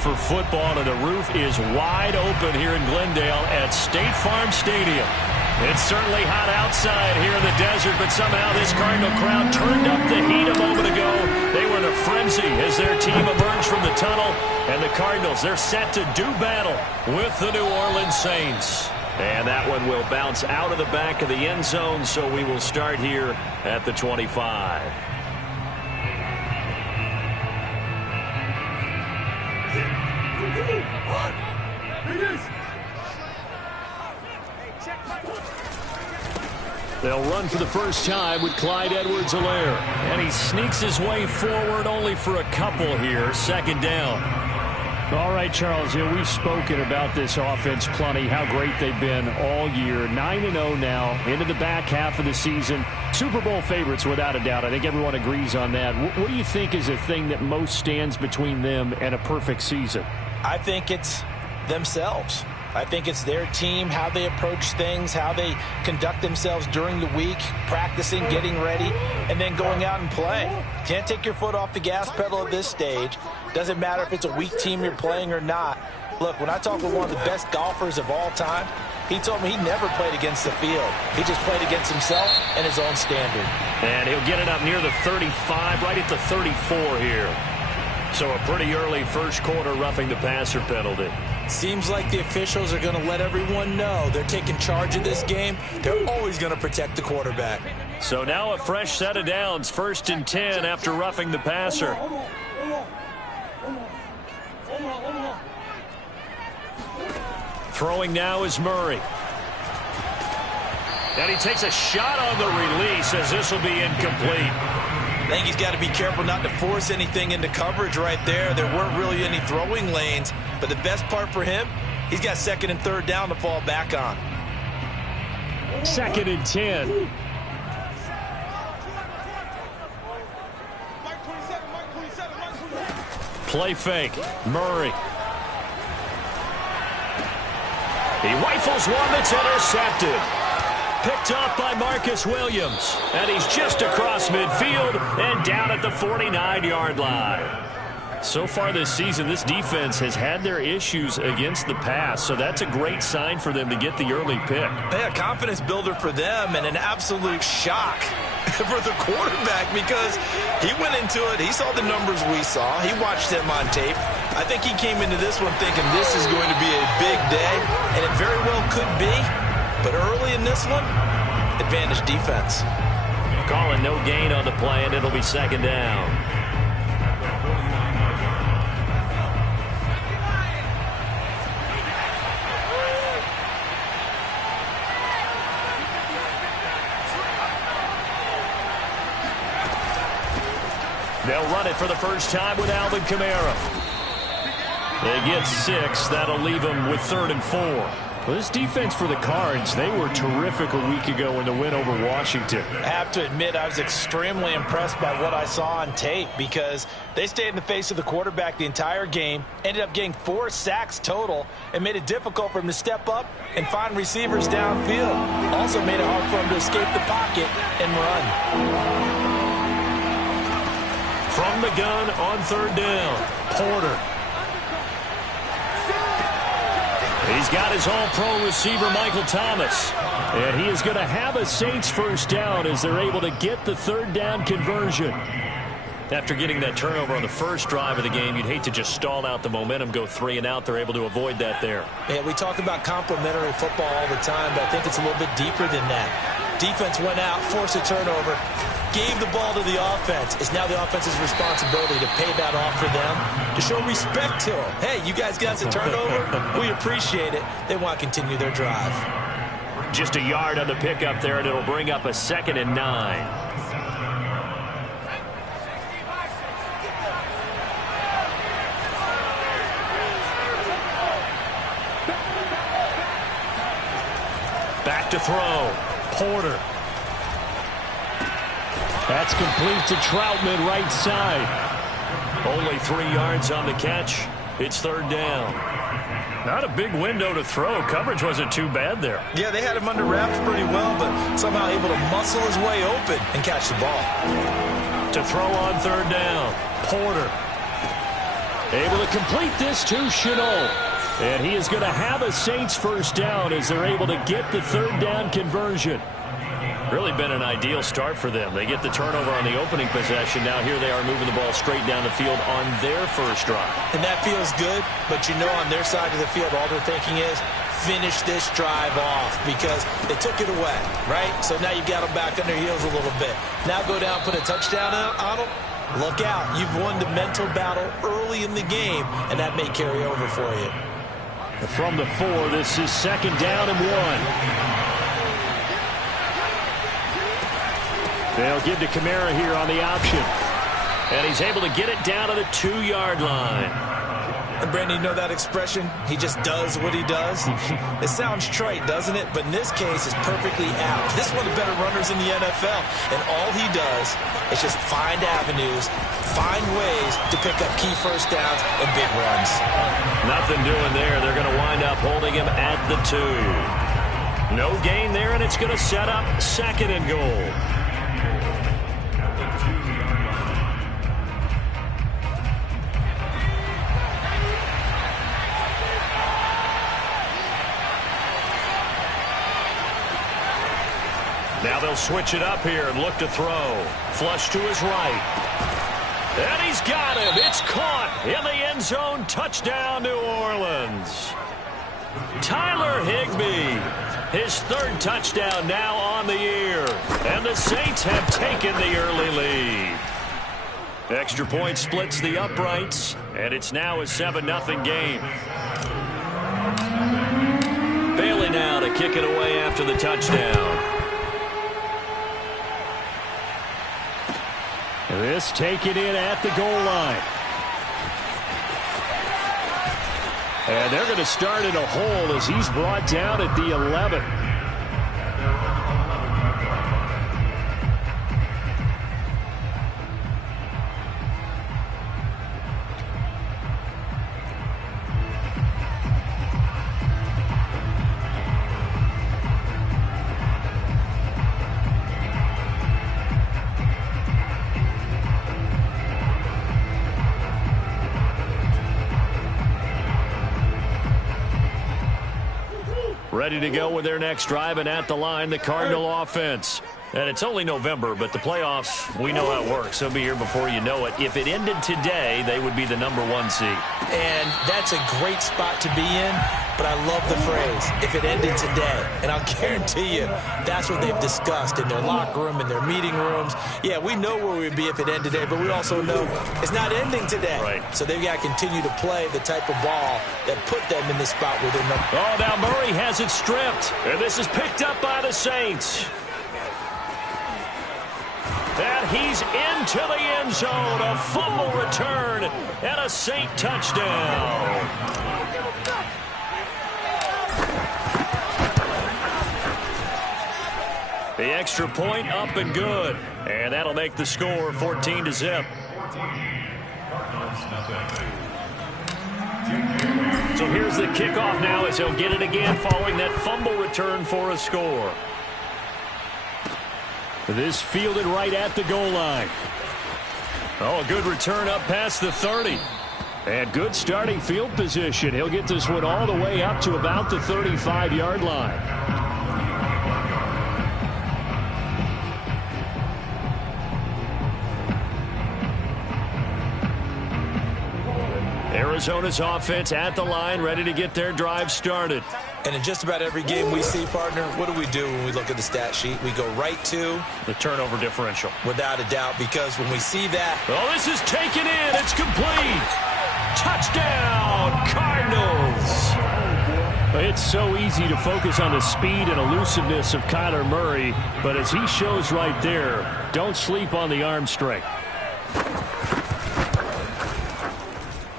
for football, and the roof is wide open here in Glendale at State Farm Stadium. It's certainly hot outside here in the desert, but somehow this Cardinal crowd turned up the heat a moment ago. They were in a frenzy as their team emerged from the tunnel, and the Cardinals, they're set to do battle with the New Orleans Saints. And that one will bounce out of the back of the end zone, so we will start here at the 25. They'll run for the first time with Clyde Edwards-Helaire. And he sneaks his way forward only for a couple here. Second down. All right, Charles, we've spoken about this offense plenty, how great they've been all year. 9-0 now into the back half of the season. Super Bowl favorites without a doubt. I think everyone agrees on that. What do you think is the thing that most stands between them and a perfect season? I think it's themselves. I think it's their team, how they approach things, how they conduct themselves during the week, practicing, getting ready, and then going out and playing. Can't take your foot off the gas pedal at this stage. Doesn't matter if it's a weak team you're playing or not. Look, when I talk with one of the best golfers of all time, he told me he never played against the field. He just played against himself and his own standard. And he'll get it up near the 35, right at the 34 here. So a pretty early first quarter roughing the passer penalty. Seems like the officials are going to let everyone know they're taking charge of this game. They're always going to protect the quarterback. So now a fresh set of downs, 1st and 10 after roughing the passer. Throwing now is Murray. And he takes a shot on the release as this will be incomplete. I think he's got to be careful not to force anything into coverage right there. There weren't really any throwing lanes. But the best part for him, he's got 2nd and 3rd down to fall back on. 2nd and 10. Play fake. Murray. He rifles one that's intercepted. Picked off by Marcus Williams. And he's just across midfield and down at the 49-yard line. So far this season, this defense has had their issues against the pass, so that's a great sign for them to get the early pick. Yeah, a confidence builder for them and an absolute shock for the quarterback because he went into it. He saw the numbers we saw. He watched them on tape. I think he came into this one thinking this is going to be a big day, and it very well could be. But early in this one, advantage defense. Calling no gain on the play, and it'll be 2nd down. They'll run it for the first time with Alvin Kamara. They get 6. That'll leave them with 3rd and 4. Well, this defense for the Cards, they were terrific a week ago in the win over Washington. I have to admit, I was extremely impressed by what I saw on tape because they stayed in the face of the quarterback the entire game, ended up getting 4 sacks total, and made it difficult for him to step up and find receivers downfield. Also made it hard for him to escape the pocket and run. From the gun on 3rd down, Porter. He's got his all-pro receiver, Michael Thomas. And he is going to have a Saints first down as they're able to get the 3rd down conversion. After getting that turnover on the first drive of the game, you'd hate to just stall out the momentum, go 3 and out. They're able to avoid that there. Yeah, we talk about complementary football all the time, but I think it's a little bit deeper than that. Defense went out, forced a turnover, gave the ball to the offense. It's now the offense's responsibility to pay that off for them, to show respect to them. Hey, you guys got the turnover. We appreciate it. They want to continue their drive. Just a yard on the pickup there, and it'll bring up a 2nd and 9. Back to throw. Porter. That's complete to Troutman, right side. Only 3 yards on the catch. It's 3rd down. Not a big window to throw. Coverage wasn't too bad there. Yeah, they had him under wraps pretty well, but somehow able to muscle his way open and catch the ball. To throw on 3rd down. Porter. Able to complete this to Chenault. And he is going to have a Saints first down as they're able to get the third down conversion. Really been an ideal start for them. They get the turnover on the opening possession. Now here they are moving the ball straight down the field on their first drive. And that feels good, but you know on their side of the field, all they're thinking is finish this drive off because they took it away, right? So now you've got them back on their heels a little bit. Now go down, put a touchdown on them. Look out. You've won the mental battle early in the game, and that may carry over for you. From the 4, this is 2nd down and 1. They'll give to Kamara here on the option. And he's able to get it down to the 2-yard line. And Brandon, you know that expression? He just does what he does. It sounds trite, doesn't it? But in this case, it's perfectly apt. This is one of the better runners in the NFL. And all he does is just find avenues, find ways to pick up key first downs and big runs. Nothing doing there. They're going to wind up holding him at the 2. No gain there, and it's going to set up 2nd and goal. Now they'll switch it up here and look to throw. Flush to his right. And he's got him. It's caught in the end zone. Touchdown, New Orleans. Tyler Higbee, his 3rd touchdown now on the year. And the Saints have taken the early lead. Extra point splits the uprights, and it's now a 7-0 game. Bailey now to kick it away after the touchdown. This taken in at the goal line. And they're going to start in a hole as he's brought down at the 11. Ready to go with their next drive, and at the line, the Cardinal offense. And it's only November, but the playoffs, we know how it works. They'll be here before you know it. If it ended today, they would be the #1 seed. And that's a great spot to be in, but I love the phrase, if it ended today. And I'll guarantee you, that's what they've discussed in their locker room, in their meeting rooms. Yeah, we know where we'd be if it ended today, but we also know it's not ending today. Right. So they've got to continue to play the type of ball that put them in the spot where they're number. Oh, now Murray has it stripped, and this is picked up by the Saints. And he's into the end zone. A fumble return and a Saint touchdown. The extra point up and good. And that'll make the score 14-0. So here's the kickoff now as he'll get it again following that fumble return for a score. This fielded right at the goal line. Oh, a good return up past the 30. And good starting field position. He'll get this one all the way up to about the 35-yard line. Arizona's offense at the line, ready to get their drive started. And in just about every game we see, partner, what do we do when we look at the stat sheet? We go right to the turnover differential. Without a doubt, because when we see that. Oh, this is taken in. It's complete. Touchdown, Cardinals. It's so easy to focus on the speed and elusiveness of Kyler Murray, but as he shows right there, don't sleep on the arm strength.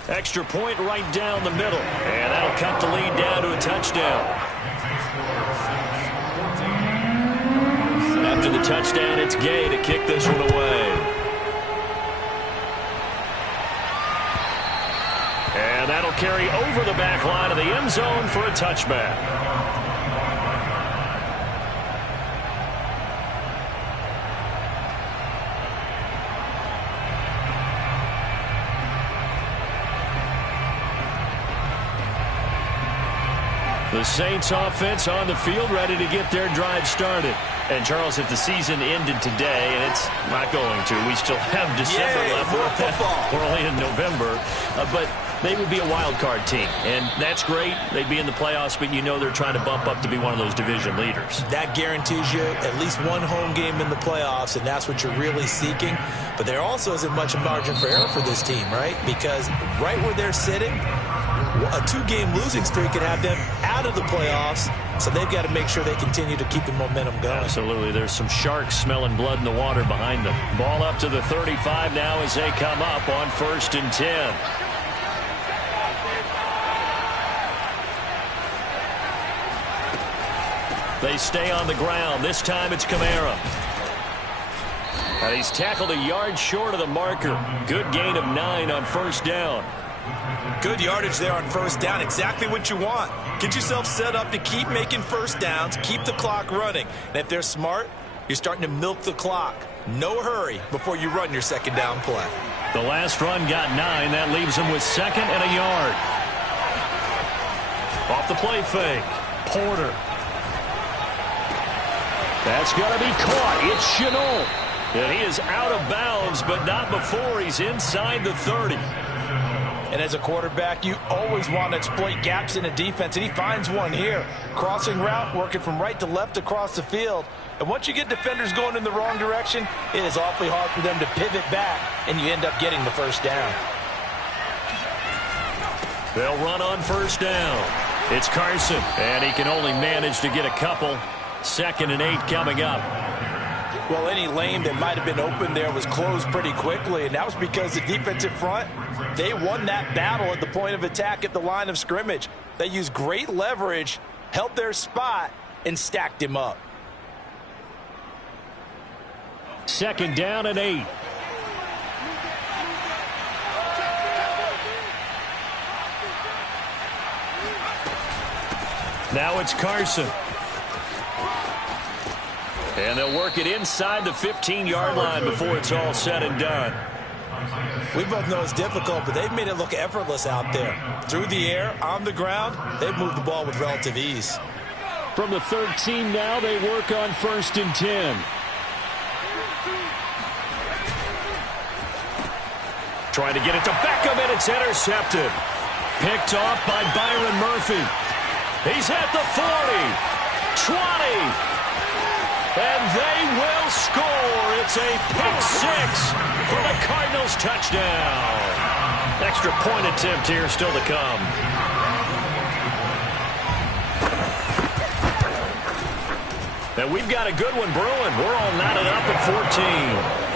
Extra point right down the middle. And that'll cut the lead down to a touchdown. After the touchdown, it's Gay to kick this one away. And that'll carry over the back line of the end zone for a touchback. The Saints offense on the field, ready to get their drive started. And, Charles, if the season ended today, and it's not going to, we still have December left. More football. We're only in November. But they would be a wild card team, and that's great. They'd be in the playoffs, but you know they're trying to bump up to be one of those division leaders. That guarantees you at least one home game in the playoffs, and that's what you're really seeking. But there also isn't much margin for error for this team, right? Because right where they're sitting, a two-game losing streak could have them out of the playoffs, so they've got to make sure they continue to keep the momentum going. Absolutely. There's some sharks smelling blood in the water behind them. Ball up to the 35 now as they come up on 1st and 10. They stay on the ground. This time it's Kamara. And he's tackled a yard short of the marker. Good gain of 9 on 1st down. Good yardage there on 1st down. Exactly what you want. Get yourself set up to keep making 1st downs, keep the clock running. And if they're smart, you're starting to milk the clock. No hurry before you run your 2nd down play. The last run got 9. That leaves them with 2nd and a yard. Off the play fake. Porter. That's going to be caught. It's Chenault. And he is out of bounds, but not before he's inside the 30. And as a quarterback, you always want to exploit gaps in a defense, and he finds one here. Crossing route, working from right to left across the field. And once you get defenders going in the wrong direction, it is awfully hard for them to pivot back, and you end up getting the 1st down. They'll run on 1st down. It's Carson, and he can only manage to get a couple. 2nd and 8 coming up. Well, any lane that might have been open there was closed pretty quickly, and that was because the defensive front, they won that battle at the point of attack at the line of scrimmage. They used great leverage, held their spot, and stacked him up. 2nd down and 8. Now it's Carson. And they'll work it inside the 15-yard line before it's all said and done. We both know it's difficult, but they've made it look effortless out there. Through the air, on the ground, they've moved the ball with relative ease. From the 13 now, they work on 1st and 10. Trying to get it to Beckham, and it's intercepted. Picked off by Byron Murphy. He's at the 40, 20. And they will score. It's a pick 6 for the Cardinals touchdown. Extra point attempt here still to come. And we've got a good one brewing. We're all knotted up at 14.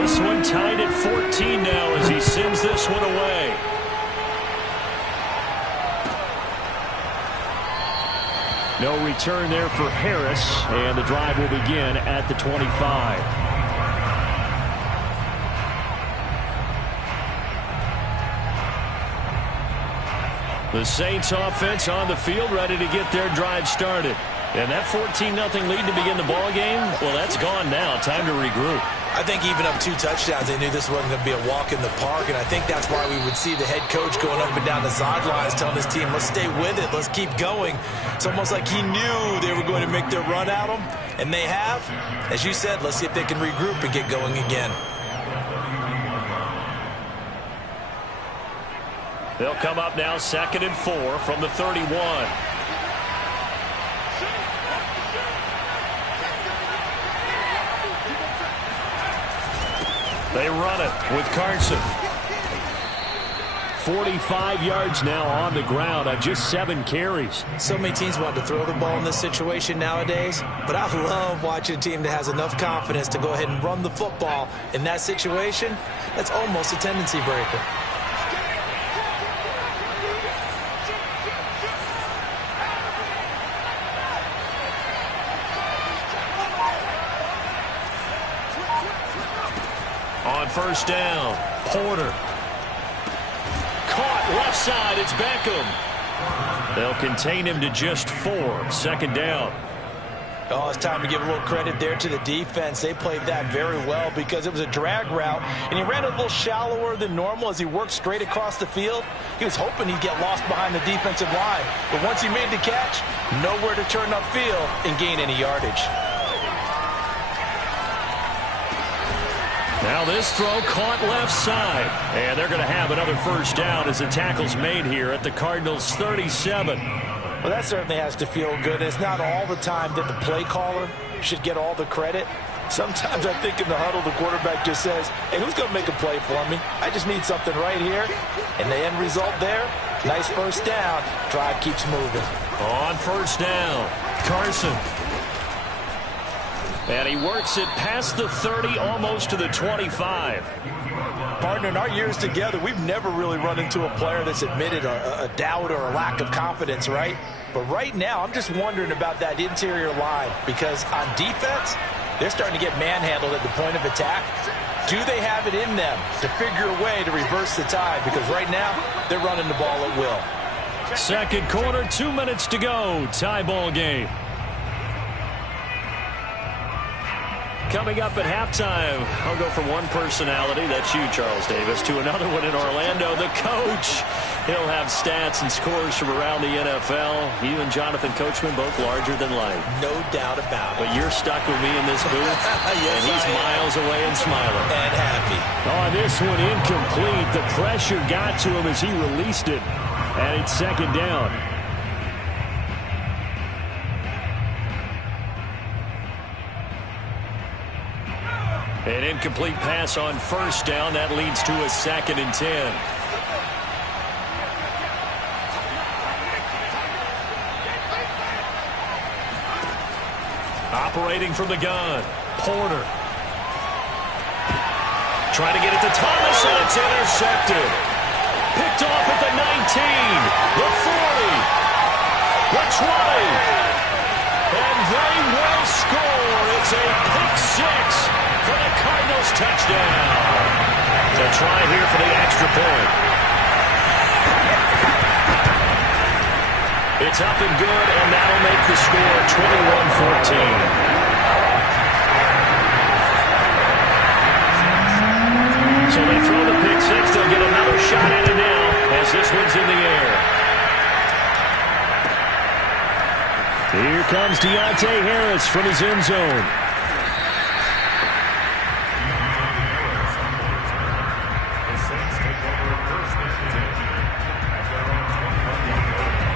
This one tied at 14 now as he sends this one away. No return there for Harris, and the drive will begin at the 25. The Saints offense on the field ready to get their drive started. And that 14-0 lead to begin the ball game, well, that's gone now. Time to regroup. I think even up 2 touchdowns, they knew this wasn't going to be a walk in the park, and I think that's why we would see the head coach going up and down the sidelines telling his team, let's stay with it, let's keep going. It's almost like he knew they were going to make their run at him, and they have. As you said, let's see if they can regroup and get going again. They'll come up now 2nd and 4 from the 31. They run it with Carson. 45 yards now on the ground on just 7 carries. So many teams want to throw the ball in this situation nowadays, but I love watching a team that has enough confidence to go ahead and run the football in that situation. That's almost a tendency breaker. On 1st down, Porter. Caught left side, it's Beckham. They'll contain him to just 4. 2nd down. Oh, it's time to give a little credit there to the defense. They played that very well because it was a drag route, and he ran a little shallower than normal as he worked straight across the field. He was hoping he'd get lost behind the defensive line, but once he made the catch, nowhere to turn upfield and gain any yardage. Now this throw caught left side, and they're going to have another first down as the tackle's made here at the Cardinals' 37. Well, that certainly has to feel good. It's not all the time that the play caller should get all the credit. Sometimes I think in the huddle, the quarterback just says, hey, who's going to make a play for me? I just need something right here. And the end result there, nice first down. Drive keeps moving. On first down, Carson. And he works it past the 30, almost to the 25. Partner, in our years together, we've never really run into a player that's admitted a doubt or a lack of confidence, right? But right now, I'm just wondering about that interior line because on defense, they're starting to get manhandled at the point of attack. Do they have it in them to figure a way to reverse the tide? Because right now, they're running the ball at will. Second quarter, 2 minutes to go. Tie ball game. Coming up at halftime, I'll go from one personality, that's you, Charles Davis, to another one in Orlando, the coach. He'll have stats and scores from around the NFL. You and Jonathan Coachman, both larger than life. No doubt about it. But you're stuck with me in this booth, yes, and he's miles away and smiling. And happy. Oh, this one incomplete. The pressure got to him as he released it. And it's second down. An incomplete pass on first down. That leads to a 2nd and 10. Operating from the gun, Porter. Trying to get it to Thomas, and it's intercepted. Picked off at the 19, the 40, the 20. And they will score. It's a pick six. For the Cardinals touchdown. To try here for the extra point. It's up and good, and that'll make the score 21-14. So they throw the pick six. They'll get another shot at it now as this one's in the air. Here comes Deontay Harris from his end zone.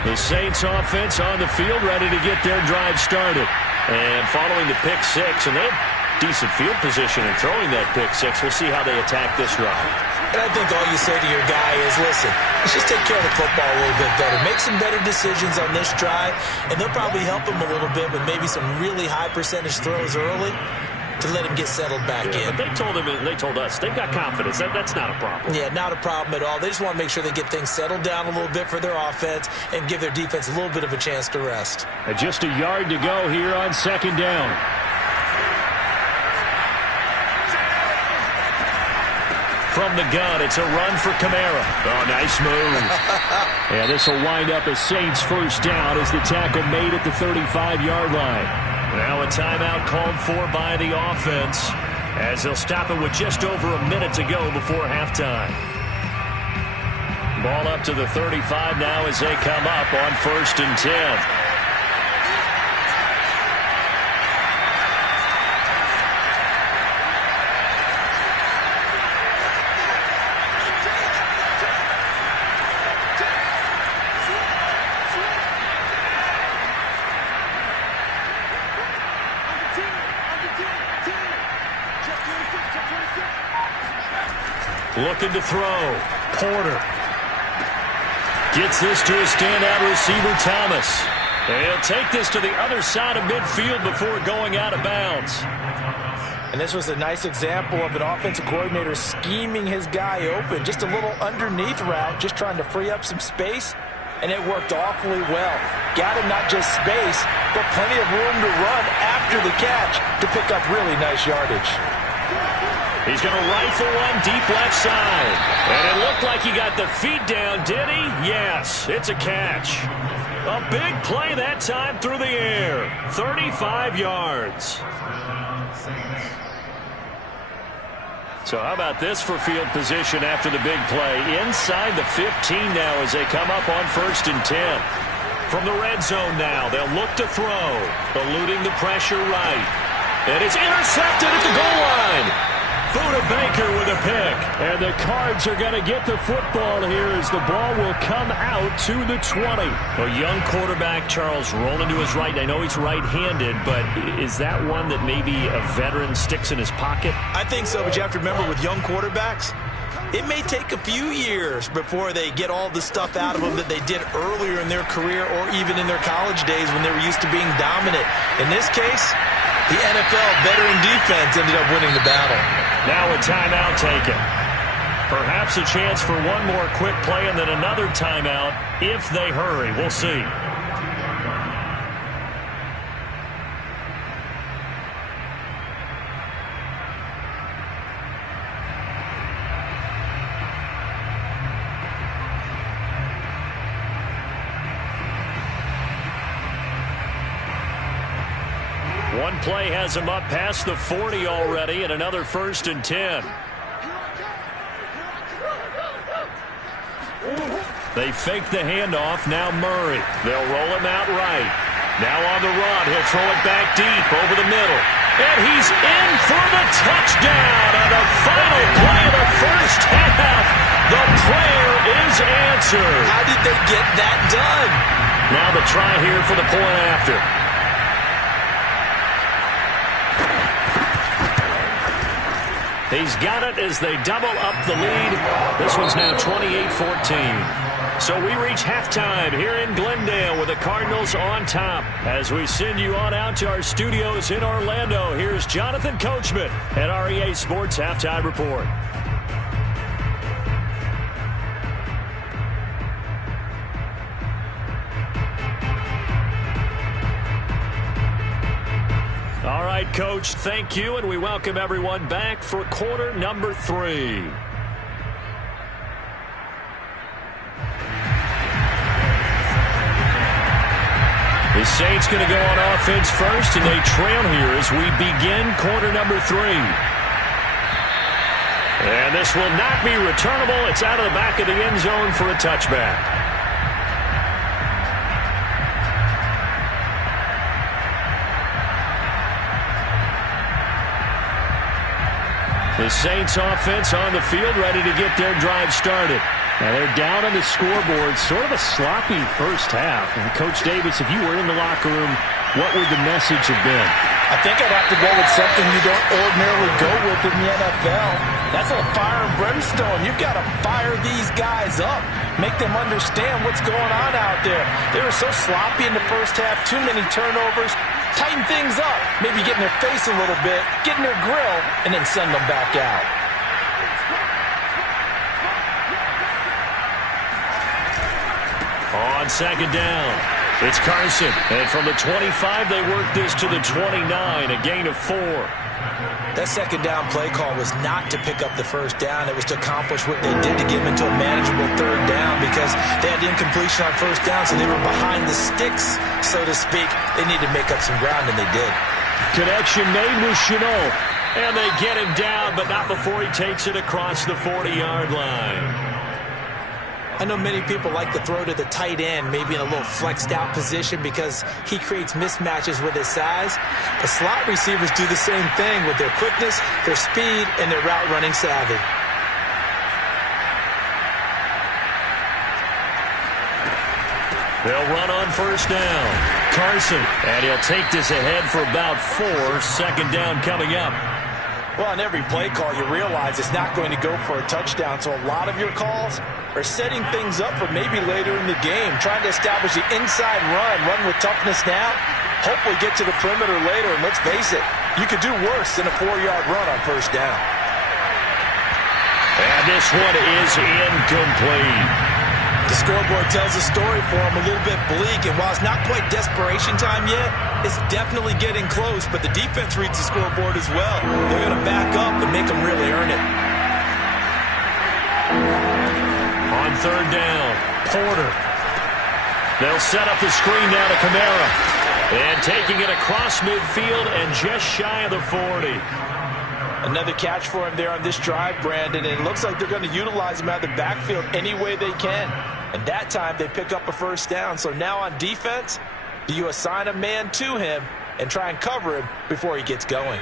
The Saints offense on the field, ready to get their drive started. And following the pick six, and they have decent field position in throwing that pick six. We'll see how they attack this drive. And I think all you say to your guy is, listen, let's just take care of the football a little bit better. Make some better decisions on this drive, and they'll probably help him a little bit with maybe some really high percentage throws early to let him get settled back in. But they told him, and they told us, they've got confidence. That's not a problem. Yeah, not a problem at all. They just want to make sure they get things settled down a little bit for their offense and give their defense a little bit of a chance to rest. And just a yard to go here on second down. From the gun, it's a run for Kamara. Oh, nice move. And this will wind up a Saints first down as the tackle made at the 35-yard line. Now a timeout called for by the offense as they'll stop it with just over a minute to go before halftime. Ball up to the 35 now as they come up on 1st and 10. Looking to throw. Porter. Gets this to his standout receiver, Thomas. And he'll take this to the other side of midfield before going out of bounds. And this was a nice example of an offensive coordinator scheming his guy open. Just a little underneath route, just trying to free up some space. And it worked awfully well. Got him not just space, but plenty of room to run after the catch to pick up really nice yardage. He's going to rifle one deep left side. And it looked like he got the feet down, did he? Yes, it's a catch. A big play that time through the air. 35 yards. So how about this for field position after the big play? Inside the 15 now as they come up on 1st and 10. From the red zone now, they'll look to throw. Eluding the pressure right. And it's intercepted at the goal line. Buda Baker with a pick. And the Cards are going to get the football here as the ball will come out to the 20. A young quarterback, Charles, rolling to his right. I know he's right-handed, but is that one that maybe a veteran sticks in his pocket? I think so, but you have to remember with young quarterbacks, it may take a few years before they get all the stuff out of them that they did earlier in their career or even in their college days when they were used to being dominant. In this case, the NFL veteran defense ended up winning the battle. Now a timeout taken. Perhaps a chance for one more quick play and then another timeout if they hurry. We'll see. One play has him up past the 40 already, and another 1st and 10. They fake the handoff. Now Murray. They'll roll him out right. Now on the run. He'll throw it back deep over the middle. And he's in for the touchdown on the final play of the first half. The prayer is answered. How did they get that done? Now the try here for the point after. He's got it as they double up the lead. This one's now 28-14. So we reach halftime here in Glendale with the Cardinals on top. As we send you on out to our studios in Orlando, here's Jonathan Coachman at REA Sports Halftime Report. All right, Coach, thank you, and we welcome everyone back for quarter number 3. The Saints going to go on offense first, and they trail here as we begin quarter number 3. And this will not be returnable. It's out of the back of the end zone for a touchback. The Saints offense on the field ready to get their drive started. Now they're down on the scoreboard. Sort of a sloppy first half. And Coach Davis, if you were in the locker room, what would the message have been? I think I'd have to go with something you don't ordinarily go with in the NFL. That's a fire and brimstone. You've got to fire these guys up. Make them understand what's going on out there. They were so sloppy in the first half. Too many turnovers. Tighten things up. Maybe get in their face a little bit. Get in their grill. And then send them back out. On second down, it's Carson. And from the 25, they work this to the 29, a gain of 4. That second down play call was not to pick up the first down. It was to accomplish what they did to get them into a manageable third down because they had incompletion on first down, so they were behind the sticks, so to speak. They needed to make up some ground, and they did. Connection made with Chenault. And they get him down, but not before he takes it across the 40-yard line. I know many people like to throw to the tight end, maybe in a little flexed out position because he creates mismatches with his size. But slot receivers do the same thing with their quickness, their speed, and their route running savvy. They'll run on first down. Carson, and he'll take this ahead for about 4. Second down coming up. Well, on every play call, you realize it's not going to go for a touchdown, so a lot of your calls are setting things up for maybe later in the game, trying to establish the inside run with toughness now, hopefully get to the perimeter later, and let's face it, you could do worse than a 4-yard run on first down. And this one is incomplete. The scoreboard tells a story for them, a little bit bleak, and while it's not quite desperation time yet, it's definitely getting close, but the defense reads the scoreboard as well. They're going to back up and make them really earn it. On third down, Porter. They'll set up the screen now to Kamara. And taking it across midfield and just shy of the 40. Another catch for him there on this drive, Brandon, and it looks like they're going to utilize him out of the backfield any way they can. And that time they pick up a first down. So now on defense, do you assign a man to him and try and cover him before he gets going?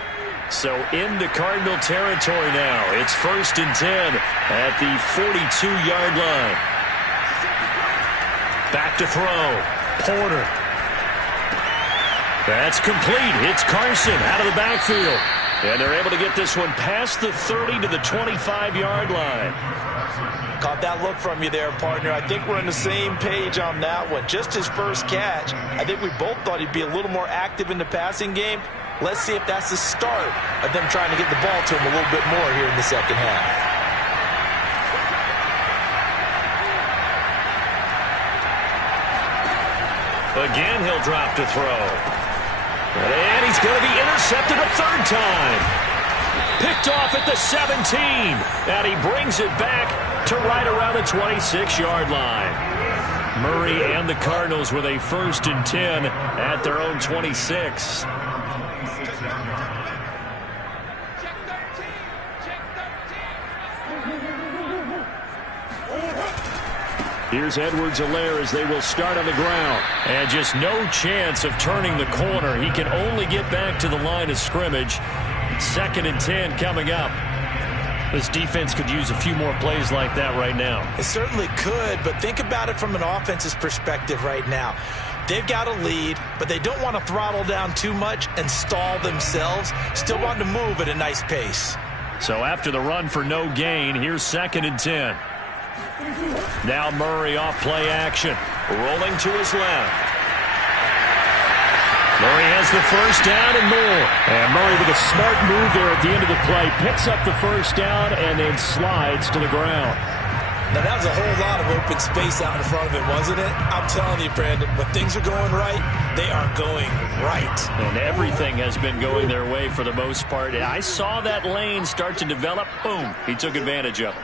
So into Cardinal territory now. It's 1st and 10 at the 42-yard line. Back to throw. Porter. That's complete. It's Carson out of the backfield. And they're able to get this one past the 30 to the 25-yard line. Caught that look from you there, partner. I think we're on the same page on that one. Just his first catch. I think we both thought he'd be a little more active in the passing game. Let's see if that's the start of them trying to get the ball to him a little bit more here in the second half. Again, he'll drop to throw. And he's going to be intercepted a third time. Picked off at the 17. And he brings it back to right around the 26-yard line. Murray and the Cardinals with a 1st and 10 at their own 26. Here's Edwards-Helaire as they will start on the ground. And just no chance of turning the corner. He can only get back to the line of scrimmage. 2nd and 10 coming up. This defense could use a few more plays like that right now. It certainly could, but think about it from an offense's perspective right now. They've got a lead, but they don't want to throttle down too much and stall themselves. Still want to move at a nice pace. So after the run for no gain, here's 2nd and 10. Now Murray off play action. Rolling to his left. Murray has the first down and more. And Murray with a smart move there at the end of the play. Picks up the first down and then slides to the ground. Now that was a whole lot of open space out in front of him, wasn't it? I'm telling you, Brandon, when things are going right, they are going right. And everything has been going their way for the most part. I saw that lane start to develop. Boom. He took advantage of it.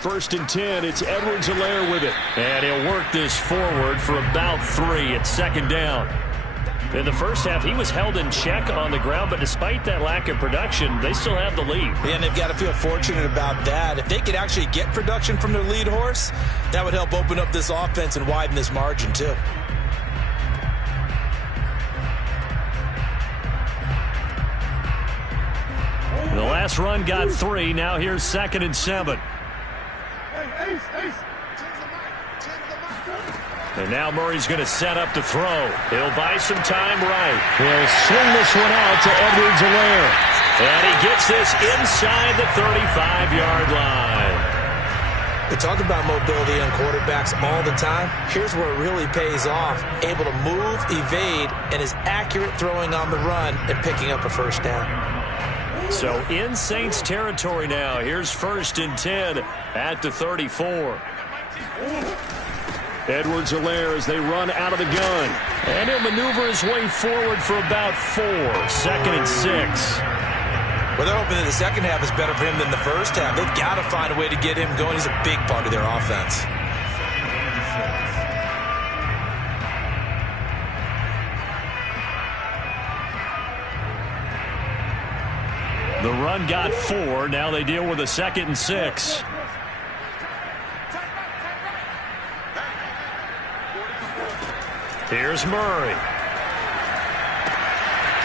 1st and 10, it's Edwards-Helaire with it. And he'll work this forward for about 3 at 2nd down. In the first half, he was held in check on the ground, but despite that lack of production, they still have the lead. Yeah, and they've got to feel fortunate about that. If they could actually get production from their lead horse, that would help open up this offense and widen this margin, too. The last run got 3. Now here's 2nd and 7. And now Murray's going to set up to throw. He'll buy some time right. He'll swing this one out to Edwards-Helaire. And he gets this inside the 35-yard line. We talk about mobility on quarterbacks all the time. Here's where it really pays off. Able to move, evade, and is accurate throwing on the run and picking up a first down. So in Saints territory now. Here's 1st and 10 at the 34. Edwards-Helaire as they run out of the gun. And he'll maneuver his way forward for about 4. 2nd and 6. Well, they're hoping that the second half is better for him than the first half. They've got to find a way to get him going. He's a big part of their offense. The run got 4. Now they deal with a 2nd and 6. Here's Murray.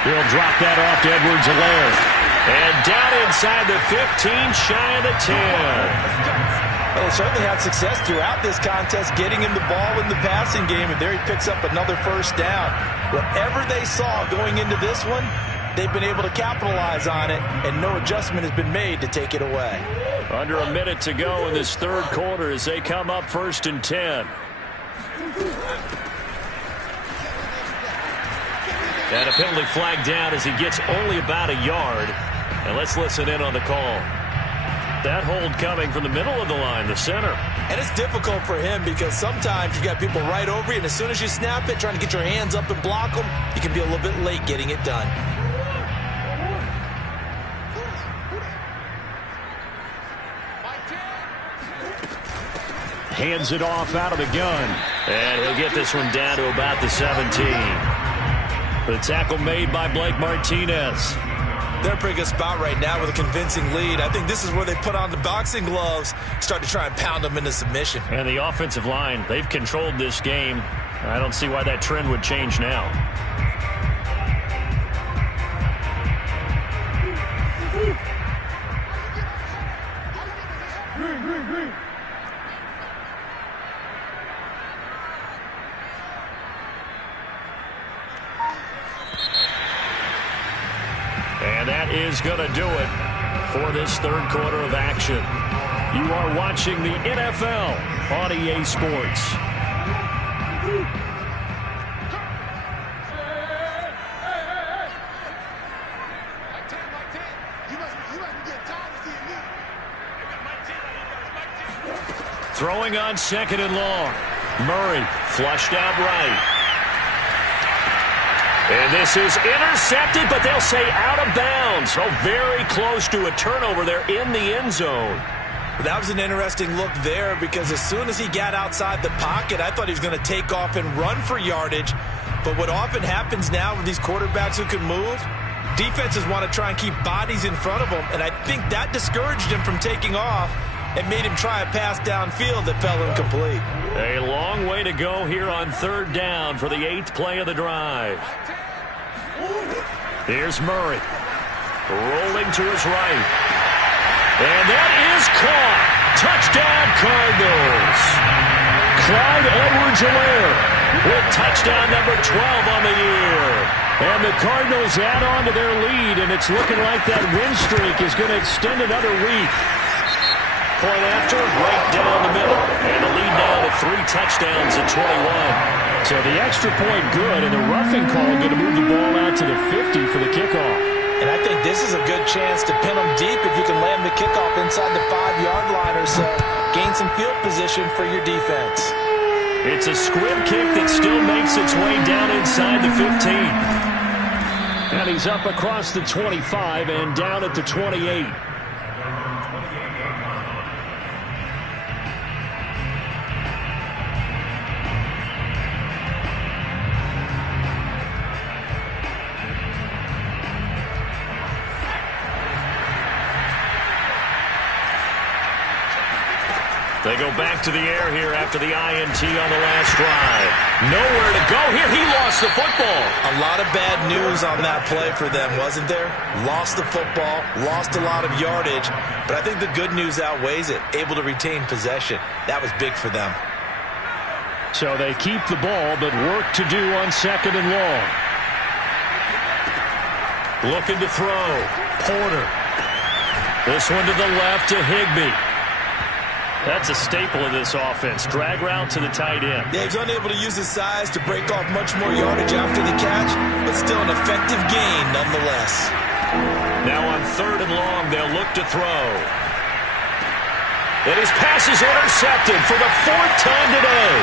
He'll drop that off to Edwards-Helaire. And down inside the 15, shy of the 10. Well, he'll certainly had success throughout this contest, getting him the ball in the passing game, and there he picks up another first down. Whatever they saw going into this one, they've been able to capitalize on it, and no adjustment has been made to take it away. Under a minute to go in this third quarter as they come up 1st and 10. And a penalty flag down as he gets only about a yard. And let's listen in on the call. That hold coming from the middle of the line, the center. And it's difficult for him because sometimes you got people right over you, and as soon as you snap it, trying to get your hands up and block them, you can be a little bit late getting it done. Hands it off out of the gun. And he'll get this one down to about the 17. The tackle made by Blake Martinez. They're in a pretty good spot right now with a convincing lead. I think this is where they put on the boxing gloves, start to try and pound them into submission. And the offensive line, they've controlled this game. I don't see why that trend would change now. And that is going to do it for this third quarter of action. You are watching the NFL on EA Sports. Throwing on second and long. Murray flushed out right. And this is intercepted, but they'll say out of bounds. So very close to a turnover there in the end zone. That was an interesting look there because as soon as he got outside the pocket, I thought he was going to take off and run for yardage. But what often happens now with these quarterbacks who can move, defenses want to try and keep bodies in front of them, and I think that discouraged him from taking off and made him try a pass downfield that fell incomplete. A long way to go here on third down for the 8th play of the drive. Here's Murray. Rolling to his right. And that is caught. Touchdown, Cardinals. Clyde Edwards-Helaire with touchdown number 12 on the year. And the Cardinals add on to their lead, and it's looking like that win streak is going to extend another week. Point after, right down the middle. And the lead now to 3 touchdowns at 21. So the extra point good, and the roughing call going to move the ball out to the 50 for the kickoff. And I think this is a good chance to pin them deep if you can land the kickoff inside the 5-yard line or so. Gain some field position for your defense. It's a squib kick that still makes its way down inside the 15. And he's up across the 25 and down at the 28. They go back to the air here after the INT on the last drive. Nowhere to go here. He lost the football. A lot of bad news on that play for them, wasn't there? Lost the football, lost a lot of yardage, but I think the good news outweighs it. Able to retain possession. That was big for them. So they keep the ball, but work to do on second and long. Looking to throw. Porter. This one to the left to Higbee. That's a staple of this offense. Drag route to the tight end. Yeah, he's unable to use his size to break off much more yardage after the catch, but still an effective gain nonetheless. Now on third and long, they'll look to throw. And his pass is intercepted for the 4th time today.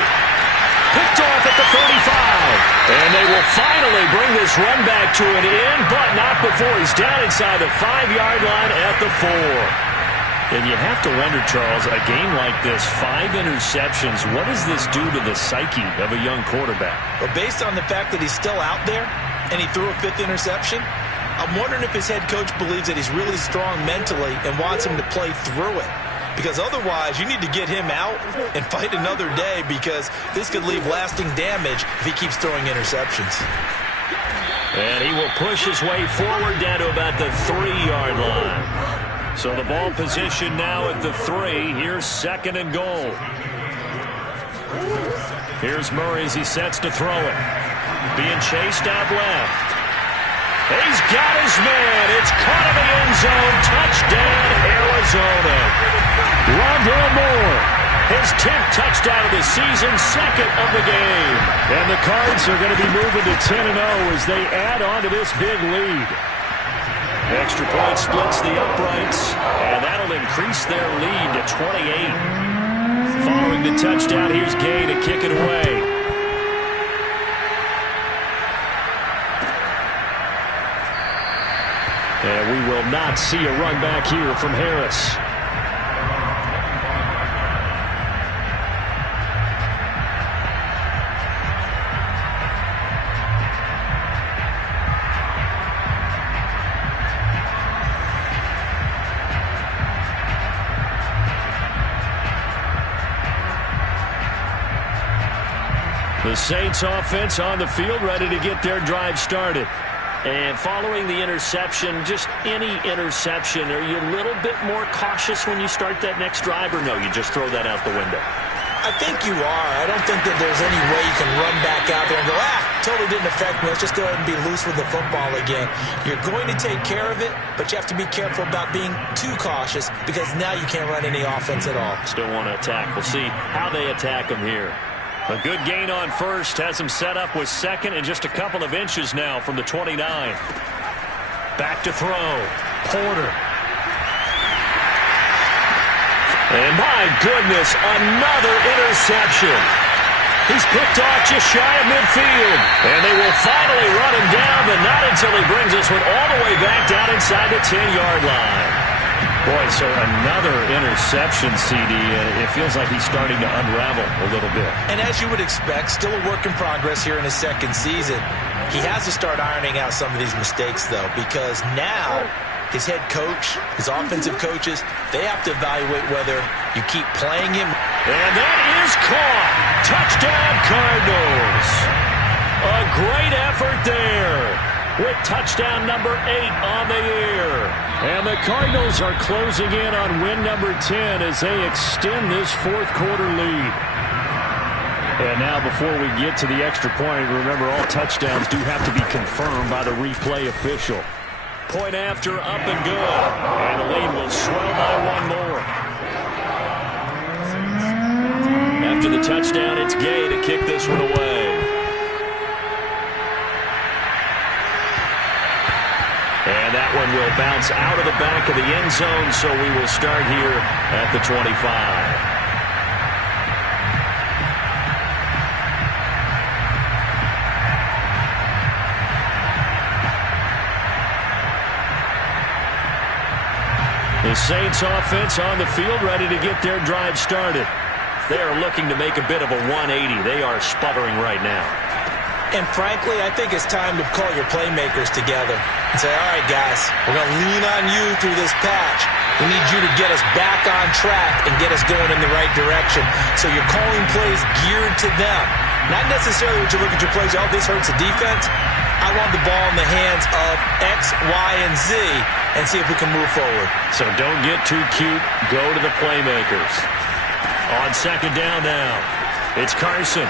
Picked off at the 35. And they will finally bring this run back to an end, but not before he's down inside the 5-yard line at the 4. And you have to wonder, Charles, a game like this, 5 interceptions, what does this do to the psyche of a young quarterback? Well, based on the fact that he's still out there and he threw a 5th interception, I'm wondering if his head coach believes that he's really strong mentally and wants him to play through it. Because otherwise, you need to get him out and fight another day because this could leave lasting damage if he keeps throwing interceptions. And he will push his way forward down to about the 3-yard line. So the ball position now at the 3. Here's second and goal. Here's Murray as he sets to throw it. Being chased out left. He's got his man. It's caught in the end zone. Touchdown, Arizona. Rondale Moore. His 10th touchdown of the season, 2nd of the game. And the Cards are going to be moving to 10-0 as they add on to this big lead. Extra point splits the uprights, and that'll increase their lead to 28. Following the touchdown, here's Gay to kick it away. And we will not see a run back here from Harris. The Saints offense on the field, ready to get their drive started. And following the interception, just any interception, are you a little bit more cautious when you start that next drive, or no, you just throw that out the window? I think you are. I don't think that there's any way you can run back out there and go, totally didn't affect me. Let's just go ahead and be loose with the football again. You're going to take care of it, but you have to be careful about being too cautious because now you can't run any offense at all. Still want to attack. We'll see how they attack them here. A good gain on first has him set up with second and just a couple of inches now from the 29. Back to throw. Porter. And my goodness, another interception. He's picked off just shy of midfield. And they will finally run him down, but not until he brings this one all the way back down inside the 10-yard line. Boy, so another interception, CD. It feels like he's starting to unravel a little bit. And as you would expect, still a work in progress here in his second season. He has to start ironing out some of these mistakes, though, because now his head coach, his offensive coaches, they have to evaluate whether you keep playing him. And that is caught. Touchdown, Cardinals. A great effort there with touchdown number 8 on the year. And the Cardinals are closing in on win number 10 as they extend this fourth quarter lead. And now before we get to the extra point, remember all touchdowns do have to be confirmed by the replay official. Point after, up and good. And the lead will swell by one more. After the touchdown, it's Gay to kick this one away. And that one will bounce out of the back of the end zone, so we will start here at the 25. The Saints offense on the field, ready to get their drive started. They are looking to make a bit of a 180. They are sputtering right now. And frankly, I think it's time to call your playmakers together and say, all right, guys, we're going to lean on you through this patch. We need you to get us back on track and get us going in the right direction. So you're calling plays geared to them. Not necessarily what you look at your plays, oh, this hurts the defense. I want the ball in the hands of X, Y, and Z and see if we can move forward. So don't get too cute. Go to the playmakers. On second down now, it's Carson.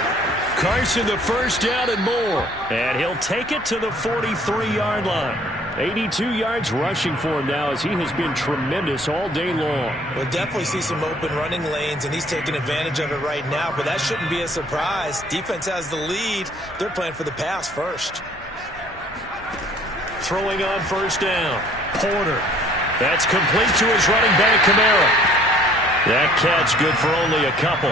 Carson, the first down and more. And he'll take it to the 43-yard line. 82 yards rushing for him now as he has been tremendous all day long. We'll definitely see some open running lanes, and he's taking advantage of it right now, but that shouldn't be a surprise. Defense has the lead. They're playing for the pass first. Throwing on first down. Porter. That's complete to his running back, Kamara. That catch good for only a couple.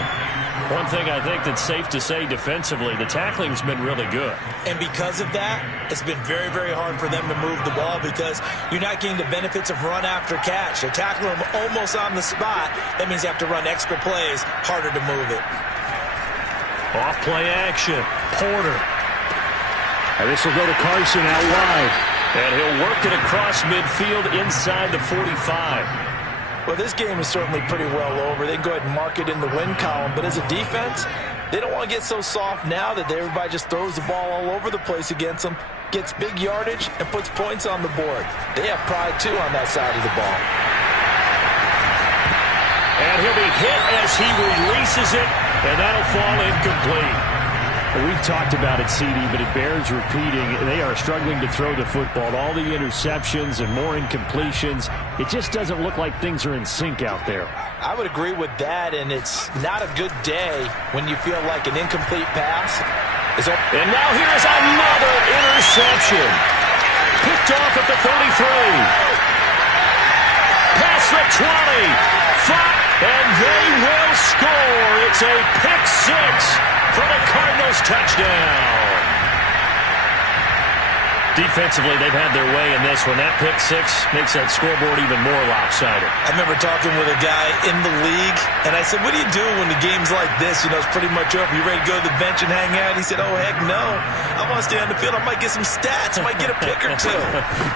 One thing I think that's safe to say defensively, the tackling's been really good. And because of that, it's been very, very hard for them to move the ball because you're not getting the benefits of run after catch. They're tackling them almost on the spot. That means you have to run extra plays, harder to move it. Off play action. Porter. And this will go to Carson out wide. And he'll work it across midfield inside the 45. Well, this game is certainly pretty well over. They can go ahead and mark it in the win column. But as a defense, they don't want to get so soft now that everybody just throws the ball all over the place against them, gets big yardage, and puts points on the board. They have pride, too, on that side of the ball. And he'll be hit as he releases it, and that'll fall incomplete. We've talked about it, CD, but it bears repeating. They are struggling to throw the football. All the interceptions and more incompletions. It just doesn't look like things are in sync out there. I would agree with that, and it's not a good day when you feel like an incomplete pass is. And now here's another interception. Picked off at the 33. Past the 20. And they will score. It's a pick six for the Cardinals touchdown. Defensively, they've had their way in this one. That pick six makes that scoreboard even more lopsided. I remember talking with a guy in the league, and I said, what do you do when the game's like this? You know, it's pretty much over. You ready to go to the bench and hang out? He said, oh, heck no. I want to stay on the field. I might get some stats. I might get a pick or two.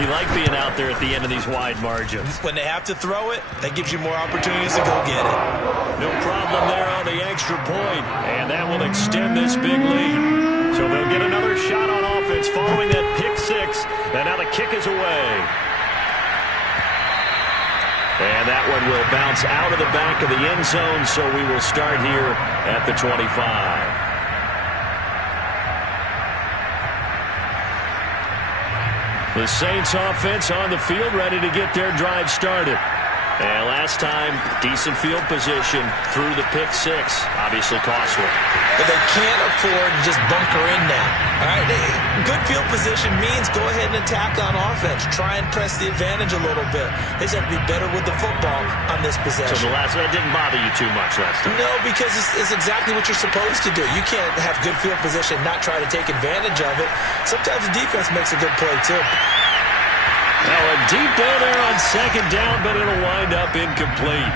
You like being out there at the end of these wide margins. When they have to throw it, that gives you more opportunities to go get it. No problem there on the extra point, and that will extend this big lead. So they'll get another shot on offense following that pick six. And now the kick is away. And that one will bounce out of the back of the end zone, so we will start here at the 25. The Saints offense on the field, ready to get their drive started. And last time, decent field position through the pick six. Obviously costly. But they can't afford to just bunker in now. All right, good field position means go ahead and attack on offense. Try and press the advantage a little bit. They just have to be better with the football on this possession. So that didn't bother you too much last time? No, because it's exactly what you're supposed to do. You can't have good field position, not try to take advantage of it. Sometimes the defense makes a good play, too. Now a deep ball there on second down, but it'll wind up incomplete.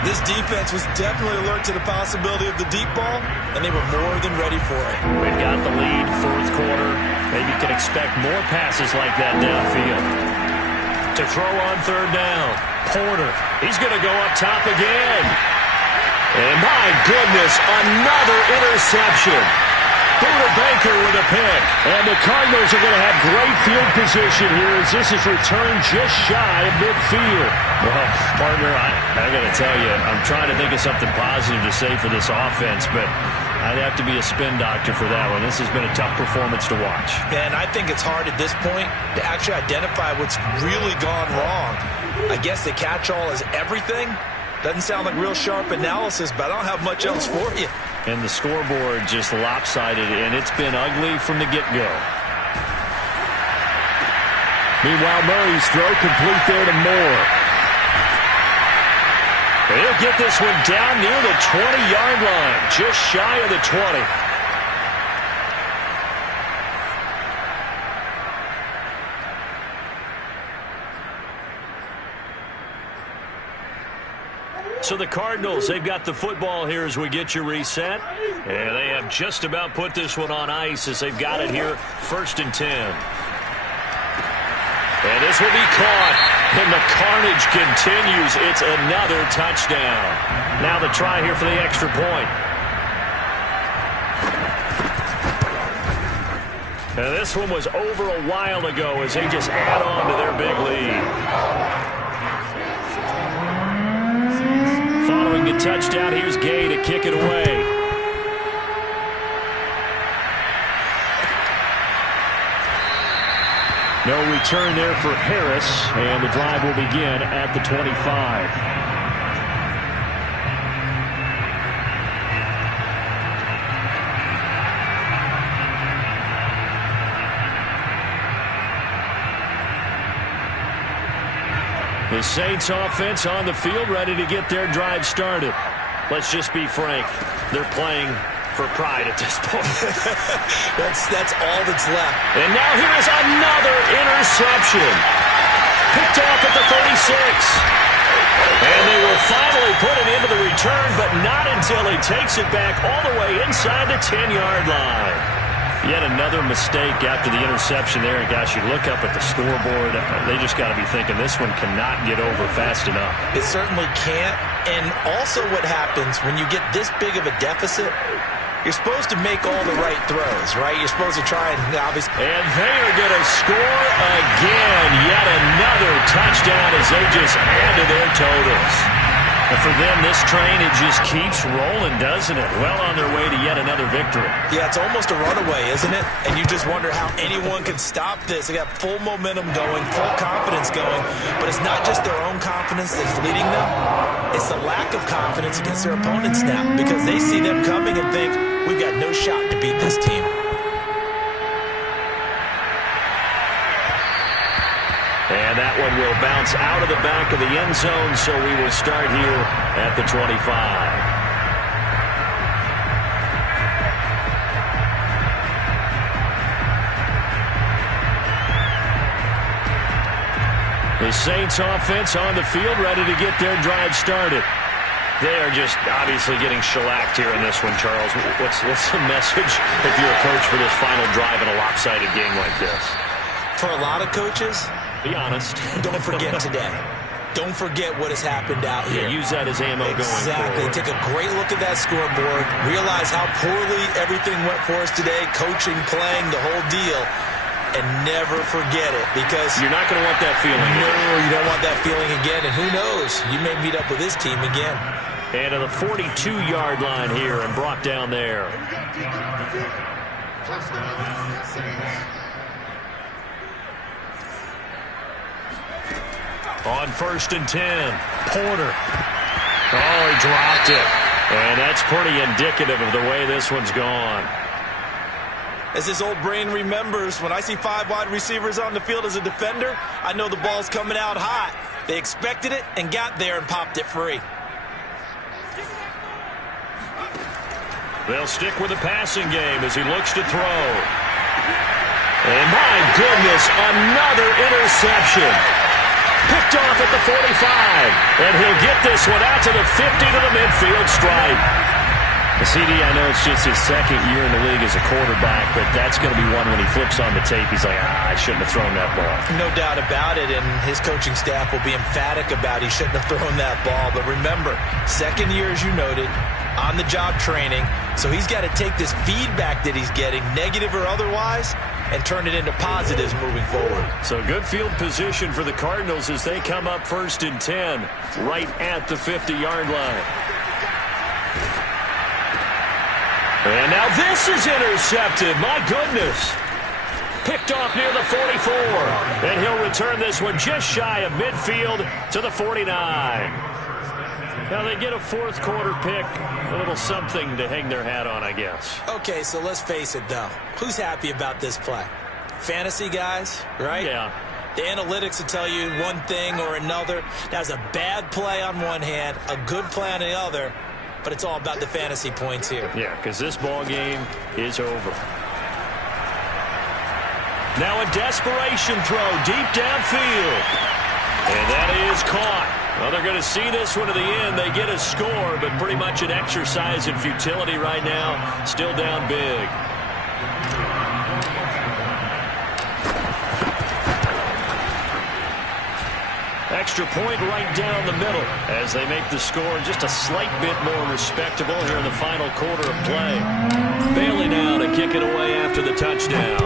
This defense was definitely alert to the possibility of the deep ball, and they were more than ready for it. We've got the lead, fourth quarter. Maybe you can expect more passes like that downfield. To throw on third down, Porter. He's going to go up top again. And my goodness, another interception. Buda Baker with a pick. And the Cardinals are going to have great field position here as this is returned just shy of midfield. Well, partner, I got to tell you, I'm trying to think of something positive to say for this offense, but I'd have to be a spin doctor for that one. This has been a tough performance to watch. And I think it's hard at this point to actually identify what's really gone wrong. I guess the catch-all is everything. Doesn't sound like real sharp analysis, but I don't have much else for you. And the scoreboard just lopsided, and it's been ugly from the get-go. Meanwhile, Murray's throw complete there to Moore. He'll get this one down near the 20-yard line, just shy of the 20. So the Cardinals, they've got the football here as we get you reset. And they have just about put this one on ice as they've got it here, 1st and 10. And this will be caught. And the carnage continues. It's another touchdown. Now the try here for the extra point. And this one was over a while ago as they just add on to their big lead. Following the touchdown, here's Gay to kick it away. No return there for Harris, and the drive will begin at the 25. The Saints offense on the field, ready to get their drive started. Let's just be frank. They're playing for pride at this point. That's all that's left. And now here is another interception. Picked off at the 36. And they will finally put it into the return, but not until he takes it back all the way inside the 10-yard line. Yet another mistake after the interception there. And gosh, you look up at the scoreboard, they just got to be thinking this one cannot get over fast enough. It certainly can't. And also what happens when you get this big of a deficit, you're supposed to make all the right throws, right? You're supposed to try and obviously. And they are going to score again. Yet another touchdown as they just add to their totals. And for them, this train, it just keeps rolling, doesn't it? Well on their way to yet another victory. Yeah, it's almost a runaway, isn't it? And you just wonder how anyone can stop this. They got full momentum going, full confidence going. But it's not just their own confidence that's leading them. It's the lack of confidence against their opponents now, because they see them coming and think, we've got no shot to beat this team. that one will bounce out of the back of the end zone, so we will start here at the 25. The Saints offense on the field, ready to get their drive started. They are just obviously getting shellacked here in this one, Charles. What's the message if you're a coach for this final drive in a lopsided game like this? For a lot of coaches, be honest. Don't forget today. Don't forget what has happened out here. Use that as ammo going forward. Exactly. Take a great look at that scoreboard. Realize how poorly everything went for us today. Coaching, playing, the whole deal. And never forget it, because you're not going to want that feeling again. No, you don't want that feeling again. And who knows? You may meet up with this team again. And to the 42-yard line here and brought down there. On 1st and 10, Porter. Oh, he dropped it. And that's pretty indicative of the way this one's gone. As his old brain remembers, when I see 5 wide receivers on the field as a defender, I know the ball's coming out hot. They expected it and got there and popped it free. They'll stick with the passing game as he looks to throw. And my goodness, another interception. Picked off at the 45. And he'll get this one out to the 50 to the midfield stripe. CD, I know it's just his second year in the league as a quarterback, but that's going to be one when he flips on the tape. He's like, I shouldn't have thrown that ball. No doubt about it, and his coaching staff will be emphatic about he shouldn't have thrown that ball. But remember, second year, as you noted, on-the-job training, so he's got to take this feedback that he's getting, negative or otherwise, and turn it into positives moving forward. So good field position for the Cardinals as they come up 1st and 10, right at the 50-yard line. And now this is intercepted. My goodness. Picked off near the 44. And he'll return this one just shy of midfield to the 49. Now they get a 4th quarter pick. A little something to hang their hat on, I guess. Okay, so let's face it, though. Who's happy about this play? Fantasy guys, right? Yeah. The analytics will tell you one thing or another. That's a bad play on one hand, a good play on the other. But it's all about the fantasy points here. Yeah, because this ball game is over. Now a desperation throw deep downfield. And that is caught. Well, they're going to see this one to the end. They get a score, but pretty much an exercise in futility right now. Still down big. Extra point right down the middle as they make the score just a slight bit more respectable here in the final quarter of play. Bailey now to kick it away after the touchdown.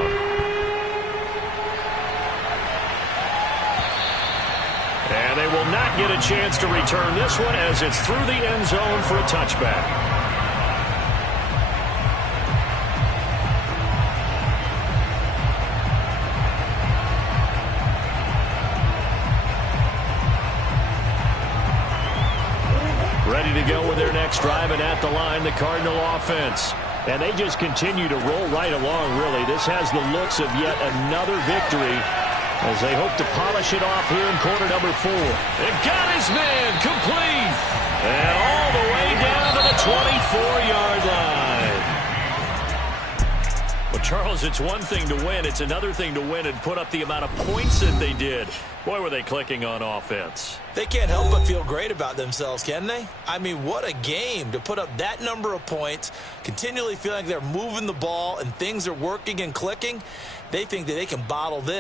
And they will not get a chance to return this one as it's through the end zone for a touchback. Ready to go with their next drive, and at the line, the Cardinal offense. And they just continue to roll right along, really. This has the looks of yet another victory as they hope to polish it off here in quarter number 4. It got his man complete. And all the way down to the 24-yard line. Well, Charles, it's one thing to win. It's another thing to win and put up the amount of points that they did. Boy, were they clicking on offense. They can't help but feel great about themselves, can they? I mean, what a game to put up that number of points, continually feeling like they're moving the ball and things are working and clicking. They think that they can bottle this.